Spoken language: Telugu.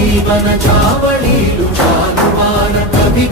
జీవన చావళీలు జానువాన కవి